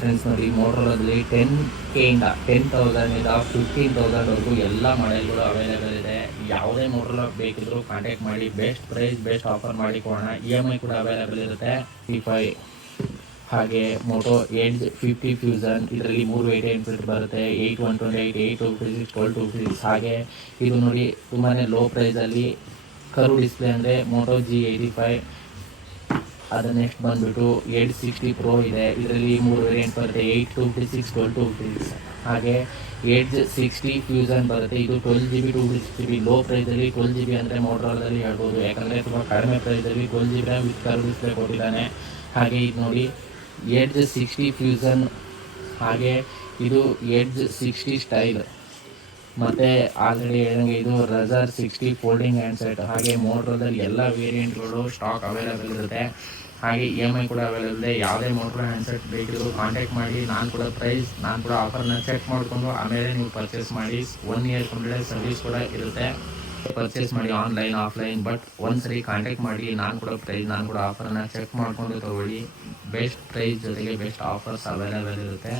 Friends ನೋಡಿ, ಮೋಟೋರಲ್ಲಿ 10K ಇಂದ 10,000 15,000ವರೆಗೂ ಎಲ್ಲ ಮಾಡೆಲ್ಗಳು ಅವೈಲೇಬಲ್ ಇದೆ. ಯಾವುದೇ ಮೋಟೋಲ ಬೇಕಿದ್ರೂ ಕಾಂಟ್ಯಾಕ್ಟ್ ಮಾಡಿ. ಬೆಸ್ಟ್ ಪ್ರೈಸ್, ಬೆಸ್ಟ್ ಆಫರ್ ಮಾಡಿ ಕೊಡೋಣ. EMI ಕೂಡ ಅವೈಲೇಬಲ್ ಇರುತ್ತೆ. T5 ಹಾಗೆ ಮೋಟೋ ಎಡ್ಜ್ 50 ಫ್ಯೂಸನ್, ಇದರಲ್ಲಿ 3 ವೇರಿಯಂಟ್ ಬರುತ್ತೆ. 8 128, 8 256, 12 256. ಹಾಗೆ ಇದು ನೋಡಿ ತುಂಬಾ ಲೋ ಪ್ರೈಸಲ್ಲಿ ಕರು ಡಿಸ್ಪ್ಲೇ ಅಂದರೆ ಮೋಟೋ G85. ಅದು ನೆಕ್ಸ್ಟ್ ಬಂದುಬಿಟ್ಟು 860 Pro ಇದೆ. ಇದರಲ್ಲಿ 3 ವೇರಿಯಂಟ್ ಬರುತ್ತೆ. 8 256, 12 256. ಹಾಗೆ ಎಡ್ಜ್ 60 ಫ್ಯೂಸನ್ ಬರುತ್ತೆ. ಇದು 12GB 256GB ಲೋ ಪ್ರೈಸಲ್ಲಿ. 12GB ಅಂದರೆ ಮೋಟೋರೋಲಾದಲ್ಲಿ ಹೇಳ್ಬೋದು, ಯಾಕಂದರೆ ತುಂಬ ಕಡಿಮೆ ಪ್ರೈಸಲ್ಲಿ 12GB ವಿತ್ ಕರು ಡಿಸ್ಪ್ಲೇ ಕೊಟ್ಟಿದ್ದಾನೆ. ಹಾಗೆ ಇದು ನೋಡಿ ಎಡ್ಜ್ 60 ಫ್ಯೂಸನ್, ಹಾಗೆ ಇದು ಎಡ್ಜ್ 60 ಸ್ಟೈಲ್, ಮತ್ತು ಆಲ್ರೆಡಿ ಹೇಳಿದಂಗೆ ಇದು ರಜರ್ 60 ಫೋಲ್ಡಿಂಗ್ ಹ್ಯಾಂಡ್ಸೆಟ್. ಹಾಗೆ ಮೋಟೋದಲ್ಲಿ ಎಲ್ಲ ವೇರಿಯಂಟ್ಗಳು ಸ್ಟಾಕ್ ಅವೈಲೇಬಲ್ ಇರುತ್ತೆ. ಹಾಗೆ EMI ಕೂಡ ಅವೈಲೇಬಲ್ ಇದೆ. ಯಾವುದೇ ಮೋಟೋ ಹ್ಯಾಂಡ್ಸೆಟ್ ಬೇಕಿದ್ರು ಕಾಂಟ್ಯಾಕ್ಟ್ ಮಾಡಿ. ನಾನು ಕೂಡ ಆಫರ್ನ ಚೆಕ್ ಮಾಡಿಕೊಂಡು ಆಮೇಲೆ ನೀವು ಪರ್ಚೇಸ್ ಮಾಡಿ. 1 ಇಯರ್ ಕಂಪ್ಲೀಟ್ ಸರ್ವಿಸ್ ಕೂಡ ಇರುತ್ತೆ. ಪರ್ಚೇಸ್ ಮಾಡಿ ಆನ್ಲೈನ್ ಆಫ್ಲೈನ್, ಬಟ್ ಒಂದ್ಸರಿ ಕಾಂಟ್ಯಾಕ್ಟ್ ಮಾಡಿ. ನಾನು ಕೂಡ ಆಫರ್ನ ಚೆಕ್ ಮಾಡಿಕೊಂಡು ತಗೊಳ್ಳಿ. ಬೆಸ್ಟ್ ಪ್ರೈಸ್ ಜೊತೆಗೆ ಬೆಸ್ಟ್ ಆಫರ್ಸ್ ಅವೈಲೇಬಲ್ ಇರುತ್ತೆ.